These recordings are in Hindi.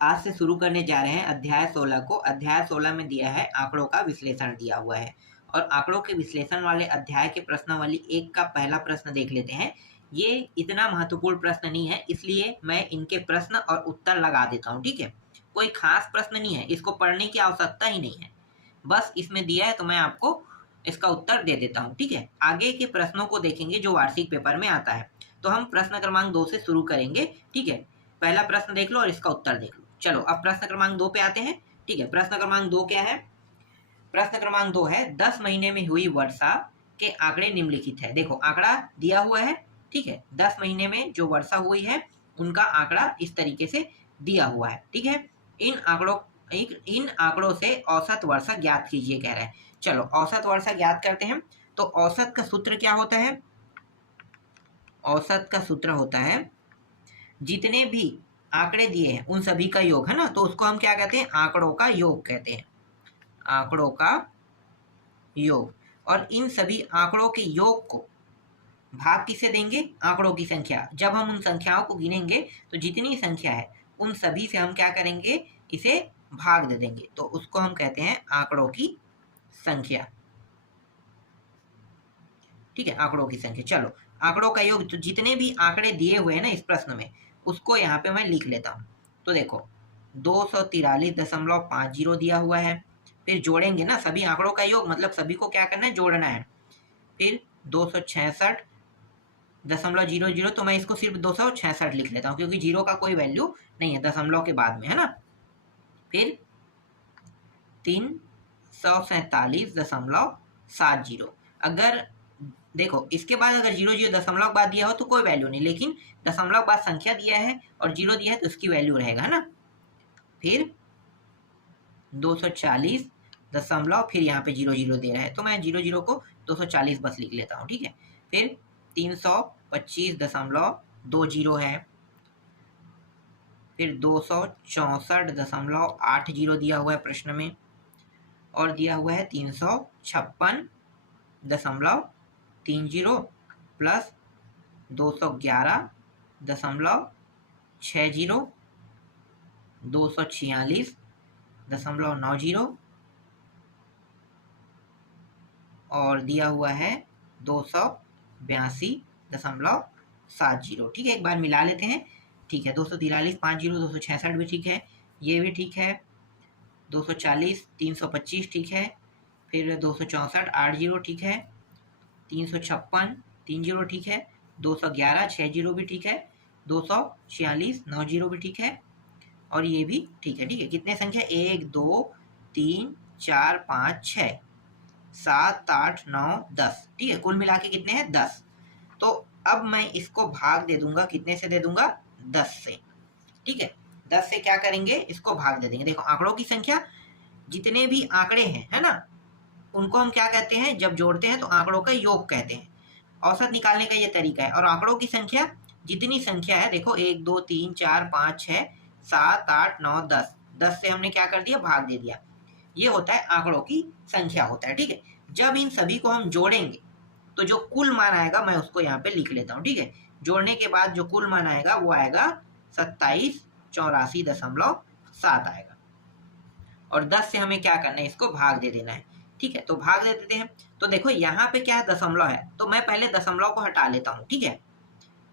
आज से शुरू करने जा रहे हैं अध्याय 16 को। अध्याय 16 में दिया है आंकड़ों का विश्लेषण दिया हुआ है और आंकड़ों के विश्लेषण वाले अध्याय के प्रश्नावली 1 का पहला प्रश्न देख लेते हैं। ये इतना महत्वपूर्ण प्रश्न नहीं है, इसलिए मैं इनके प्रश्न और उत्तर लगा देता हूँ, ठीक है। कोई खास प्रश्न नहीं है, इसको पढ़ने की आवश्यकता ही नहीं है, बस इसमें दिया है तो मैं आपको इसका उत्तर दे देता हूँ, ठीक है। आगे के प्रश्नों को देखेंगे जो वार्षिक पेपर में आता है। तो हम प्रश्न क्रमांक 2 से शुरू करेंगे, ठीक है। पहला प्रश्न देख लो और इसका उत्तर देख लो। चलो अब प्रश्न क्रमांक 2 पे आते हैं, ठीक है। प्रश्न क्रमांक 2 क्या है? प्रश्न क्रमांक 2 है 10 महीने में हुई वर्षा के आंकड़े निम्नलिखित है। देखो आंकड़ा दिया हुआ है, ठीक है। 10 महीने में जो वर्षा हुई है उनका आंकड़ा इस तरीके से दिया हुआ है, ठीक है। इन आंकड़ों से औसत वर्षा ज्ञात कीजिए कह रहा है। चलो औसत वर्षा ज्ञात करते हैं। तो औसत का सूत्र क्या होता है? औसत का सूत्र होता है जितने भी आंकड़े दिए हैं उन सभी का योग, है ना। तो उसको हम क्या कहते हैं? आंकड़ों का योग कहते हैं, आंकड़ों का योग। और इन सभी आंकड़ों के योग को भाग किसे देंगे? आंकड़ों की संख्या। जब हम उन संख्याओं को गिनेंगे तो जितनी संख्या है उन सभी से हम क्या करेंगे? इसे भाग दे देंगे, तो उसको हम कहते हैं आंकड़ों की संख्या, ठीक है। आंकड़ों की संख्या। चलो आंकड़ों का योग, तो जितने भी आंकड़े दिए हुए हैं ना इस प्रश्न में, उसको यहाँ पे मैं लिख लेता हूँ। तो देखो 243.50 दिया हुआ है, फिर जोड़ेंगे ना सभी आंकड़ों का योग, मतलब सभी को क्या करना है? जोड़ना है। फिर 266.00, तो मैं इसको सिर्फ 266 लिख लेता हूँ क्योंकि जीरो का कोई वैल्यू नहीं है दशमलव के बाद में, है ना। फिर 347.70। अगर देखो इसके बाद अगर 00 दशमलव बाद दिया हो तो कोई वैल्यू नहीं, लेकिन दशमलव बाद संख्या दिया है और 0 दिया है तो उसकी वैल्यू रहेगा, है ना। फिर 240 दशमलव, फिर यहाँ पे 00 दे रहा है तो मैं 00 को 240 बस लिख लेता हूँ, ठीक है। फिर 325.20 है। फिर 264.80 दिया हुआ है प्रश्न में, और दिया हुआ है 356.30 प्लस 211.60, 246.90 और दिया हुआ है 282.70, ठीक है। एक बार मिला लेते हैं, ठीक है। 243.50, 266 भी ठीक है, ये भी ठीक है, 240, 325 ठीक है, फिर 264.80 ठीक है, 356.30 ठीक है, 211.60 भी ठीक है, 246.90 भी ठीक है, और ये भी ठीक है, ठीक है। कितने संख्या? 1 2 3 4 5 6 7 8 9 10, ठीक है। कुल मिला के कितने हैं? 10। तो अब मैं इसको भाग दे दूंगा, कितने से दे दूंगा? 10 से, ठीक है। 10 से क्या करेंगे? इसको भाग दे देंगे। देखो आंकड़ों की संख्या, जितने भी आंकड़े हैं, है ना, उनको हम क्या कहते हैं? जब जोड़ते हैं तो आंकड़ों का योग कहते हैं। औसत निकालने का ये तरीका है। और आंकड़ों की संख्या, जितनी संख्या है, देखो 1 2 3 4 5 6 7 8 9 10, 10 से हमने क्या कर दिया? भाग दे दिया। ये होता है आंकड़ों की संख्या होता है, ठीक है। जब इन सभी को हम जोड़ेंगे तो जो कुल मान आएगा मैं उसको यहाँ पे लिख लेता हूँ, ठीक है। जोड़ने के बाद जो कुल मान आएगा वो आएगा 2784.7 आएगा। और 10 से हमें क्या करना है? इसको भाग दे देना है, ठीक है। तो भाग दे देते हैं। तो देखो यहाँ पे क्या है? दशमलव है, तो मैं पहले दशमलव को हटा लेता हूँ, ठीक है।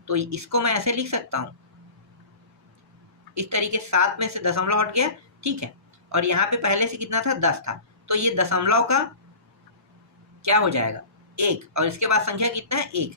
तो इसको मैं ऐसे लिख सकता हूँ, इस तरीके से 7 में से दशमलव हट गया, ठीक है। और यहाँ पे पहले से कितना था? 10 था, तो ये दशमलव का क्या हो जाएगा? 1, और इसके बाद संख्या कितना है? 1,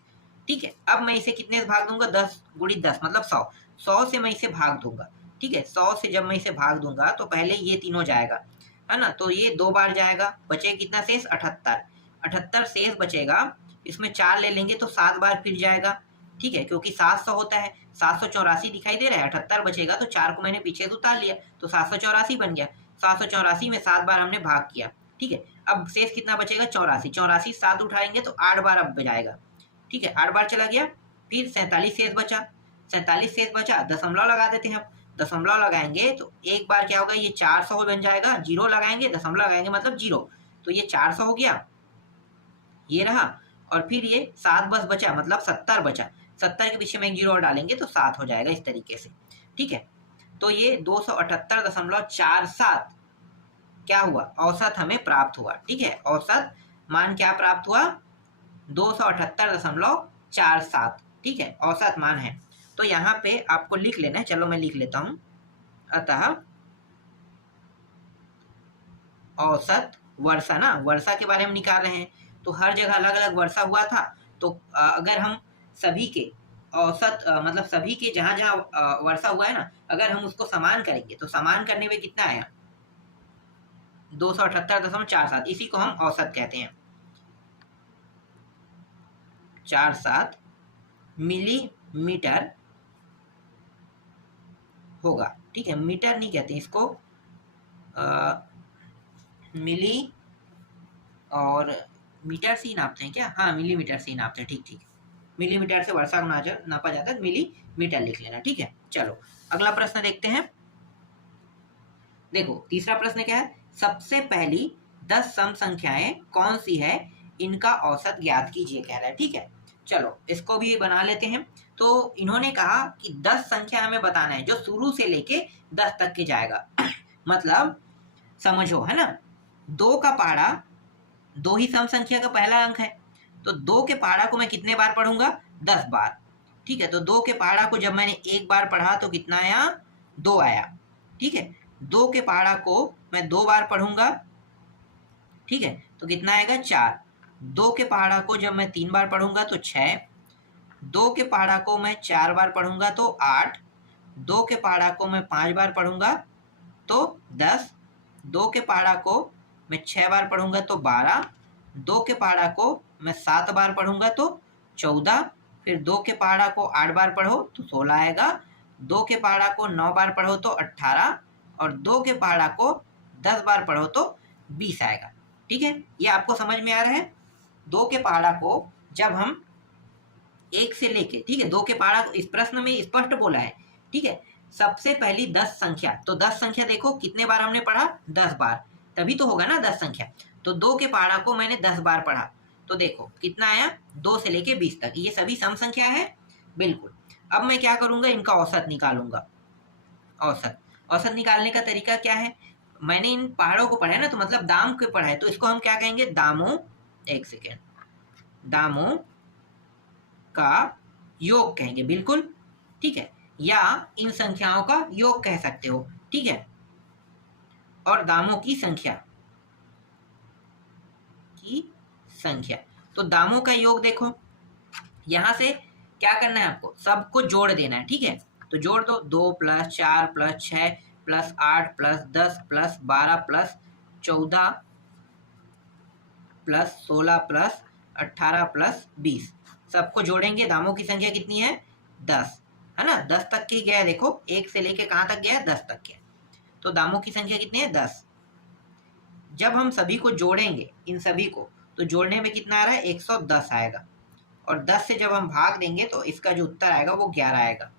ठीक है। अब मैं इसे कितने से भाग दूंगा? 10 × 10 मतलब 100। 100 से मैं इसे भाग दूंगा, ठीक है। 100 से जब मैं इसे भाग दूंगा तो पहले ये तीनों जाएगा, है ना, तो ये 2 बार जाएगा, बचेगा कितना शेष? 78। 78 शेष बचेगा, इसमें 4 ले लेंगे तो 7 बार फिर जाएगा, ठीक है, क्योंकि 700 होता है। 784 दिखाई दे रहा है, 78 बचेगा तो 4 को मैंने पीछे से उतार लिया तो 784 बन गया। 784 में 7 बार हमने भाग किया, ठीक है। अब शेष कितना बचेगा? 84। 84 7 उठाएंगे तो 8 बार अब जाएगा, ठीक है, 8 बार चला गया। फिर 47 शेष बचा, 47 शेष बचा, दशमलव लगा देते हैं। दशमलव लगाएंगे तो एक बार क्या होगा? ये 400 बन जाएगा। जीरो लगाएंगे, दशमलव लगाएंगे मतलब जीरो, तो ये 400 हो गया, ये रहा। और फिर ये 7 बस बचा मतलब 70 बचा। 70 के पीछे में एक जीरो और डालेंगे तो 7 हो जाएगा, इस तरीके से, ठीक है। तो ये 278.47 क्या हुआ, औसत हमें प्राप्त हुआ। ठीक है, औसत मान क्या प्राप्त हुआ, 278.47। ठीक है, औसत मान है। तो यहाँ पे आपको लिख लेना है, चलो मैं लिख लेता हूं। अतः औसत वर्षा, ना वर्षा के बारे में निकाल रहे हैं, तो हर जगह अलग अलग वर्षा हुआ था। तो अगर हम सभी के औसत मतलब सभी के जहां जहां वर्षा हुआ है ना, अगर हम उसको समान करेंगे तो समान करने में कितना आया, 278.47। इसी को हम औसत कहते हैं, 47 मिलीमीटर होगा। ठीक है, मीटर नहीं कहते इसको, मिली और मीटर से ही नापते हैं क्या, हाँ मिलीमीटर से ही नापते हैं। ठीक ठीक, मिलीमीटर से वर्षा को नापा जाता है, मिलीमीटर लिख लेना। ठीक है, चलो अगला प्रश्न देखते हैं। देखो तीसरा प्रश्न क्या है, सबसे पहली 10 सम संख्याएं कौन सी है, इनका औसत ज्ञात कीजिए कह रहा है। ठीक है, चलो इसको भी बना लेते हैं। तो इन्होंने कहा कि 10 संख्या हमें बताना है जो शुरू से लेके 10 तक के जाएगा। मतलब समझो, है ना, 2 का पहाड़ा, 2 ही सम संख्या का पहला अंक है, तो 2 के पहाड़ा को मैं कितने बार पढ़ूंगा, 10 बार। ठीक है, तो 2 के पहाड़ा को जब मैंने एक बार पढ़ा तो कितना आया, 2 आया। ठीक है, 2 के पहाड़ा को मैं 2 बार पढ़ूंगा, ठीक है, तो कितना आएगा, 4। 2 के पहाड़ा को जब मैं 3 बार पढ़ूंगा तो 6। 2 के पहाड़ा को मैं 4 बार पढ़ूंगा तो 8। 2 के पहाड़ा को मैं 5 बार पढ़ूंगा तो 10। 2 के पहाड़ा को मैं 6 बार पढ़ूंगा तो 12। 2 के पहाड़ा को मैं 7 बार पढ़ूंगा तो 14। फिर 2 के पहाड़ा को 8 बार पढ़ो तो 16 आएगा। 2 के पहाड़ा को 9 बार पढ़ो तो 18, और 2 के पहाड़ा को 10 बार पढ़ो तो 20 आएगा। ठीक है, ये आपको समझ में आ रहा है। 2 के पहाड़ा को जब हम 1 से लेके, ठीक है, 2 के पहाड़ा को इस प्रश्न में स्पष्ट बोला है। ठीक है, सबसे पहली 10 संख्या, तो 10 संख्या देखो कितने बार हमने पढ़ा, 10 बार, तभी तो होगा ना 10 संख्या। तो 2 के पहाड़ा को मैंने 10 बार पढ़ा, तो देखो कितना आया, 2 से लेके 20 तक, ये सभी सम संख्या है। बिल्कुल, अब मैं क्या करूंगा, इनका औसत निकालूंगा। औसत निकालने का तरीका क्या है, मैंने इन पहाड़ों को पढ़ा है ना, तो मतलब दाम को पढ़ा है, तो इसको हम क्या कहेंगे, दामों, एक सेकेंड, दामों का योग कहेंगे। बिल्कुल, ठीक है, या इन संख्याओं का योग कह सकते हो। ठीक है, और दामों की संख्या, तो दामों का योग देखो, यहां से क्या करना है, आपको सबको जोड़ देना है। ठीक है, तो जोड़ दो, 2 + 4 + 6 + 8 + 10 + 12 + 14 + 16 + 18 + 20, सबको जोड़ेंगे। दामों की संख्या कितनी है, 10, है ना, 10 तक की गया, देखो 1 से लेके कहां तक गया, 10 तक गया। तो दामों की संख्या कितनी है, 10। जब हम सभी को जोड़ेंगे, इन सभी को, तो जोड़ने में कितना आ रहा है, 110 आएगा, और 10 से जब हम भाग देंगे तो इसका जो उत्तर आएगा वो 11 आएगा।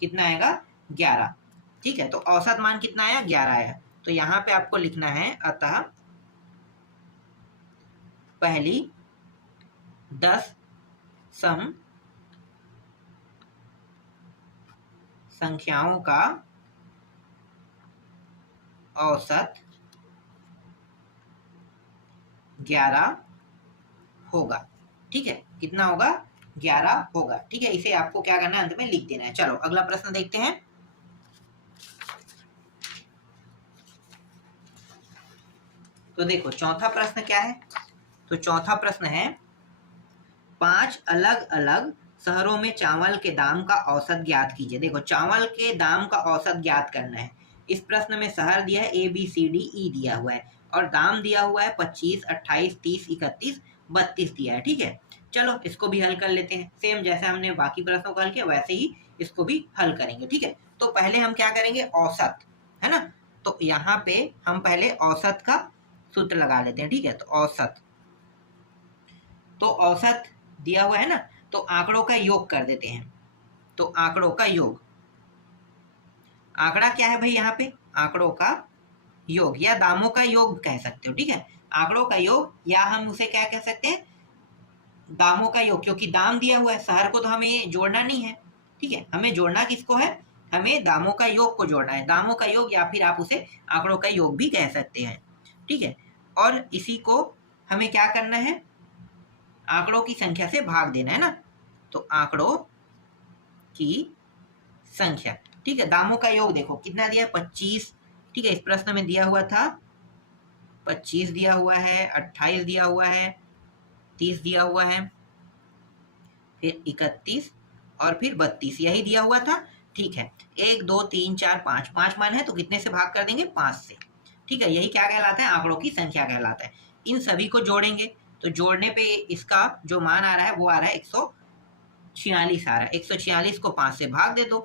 कितना आएगा, 11। ठीक है, तो औसत मान कितना आया, 11 आया। तो यहाँ पे आपको लिखना है, अतः पहली 10 सम संख्याओं का औसत 11 होगा। ठीक है, कितना होगा, 11 होगा। ठीक है, इसे आपको क्या करना है, अंत में लिख देना है। चलो अगला प्रश्न देखते हैं। तो देखो चौथा प्रश्न क्या है, तो चौथा प्रश्न है, 5 अलग अलग शहरों में चावल के दाम का औसत ज्ञात कीजिए। देखो चावल के दाम का औसत ज्ञात करना है। इस प्रश्न में शहर दिया है ABCDE दिया हुआ है, और दाम दिया हुआ है 25, 28, 30, 31, 32 दिया है। ठीक है, चलो इसको भी हल कर लेते हैं, सेम जैसे हमने बाकी प्रश्नों को हल किया वैसे ही इसको भी हल करेंगे। ठीक है, तो पहले हम क्या करेंगे, औसत, है ना, तो यहाँ पे हम पहले औसत का सूत्र लगा लेते हैं। ठीक है, तो औसत, तो औसत दिया हुआ है ना, तो आंकड़ों का योग कर देते हैं। तो आंकड़ों का योग, आंकड़ा क्या है भाई, यहाँ पे आंकड़ों का योग या दामों का योग कह सकते हो। ठीक है, आंकड़ों का योग, या हम उसे क्या कह सकते हैं, दामों का योग, क्योंकि दाम दिया हुआ है, शहर को तो हमें जोड़ना नहीं है। ठीक है, हमें जोड़ना किसको है, हमें दामों का योग को जोड़ना है, दामों का योग या फिर आप उसे आंकड़ों का योग भी कह सकते हैं, ठीक है। और इसी को हमें क्या करना है, आंकड़ों की संख्या से भाग देना है ना। तो आंकड़ों की संख्या, ठीक है। दामों का योग देखो कितना दिया, 25, ठीक है। इस प्रश्न में दिया हुआ था 25 दिया हुआ है, 28 दिया हुआ है, 30 दिया हुआ है, फिर 31 और फिर 32 यही दिया हुआ था, ठीक है। 1 2 3 4 5 5 मान है तो कितने से भाग कर देंगे, 5 से, ठीक है। यही क्या कहलाता है, आंकड़ों की संख्या कहलाता है। इन सभी को जोड़ेंगे तो जोड़ने पे इसका जो मान आ रहा है वो आ रहा है 146 आ रहा है। 146 को 5 से भाग दे दो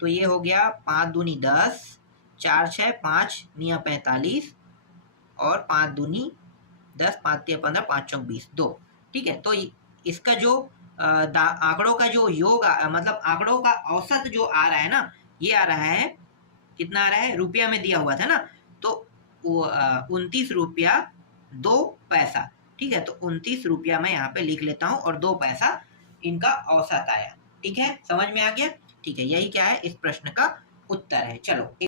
तो ये हो गया 5 दूनी 10, 4 6 5 निया 45 और 5 दूनी 10, 5 तिया 15, 5 चौक 20, 2, ठीक है। तो इसका जो आंकड़ों का जो योग मतलब आंकड़ों का औसत जो आ रहा है ना, ये आ रहा है कितना आ रहा है, रुपया में दिया हुआ था ना, तो 29 रुपया 2 पैसा, ठीक है। तो 29 रुपया मैं यहाँ पे लिख लेता हूँ और 2 पैसा इनका औसत आया, ठीक है। समझ में आ गया, ठीक है। यही क्या है, इस प्रश्न का उत्तर है। चलो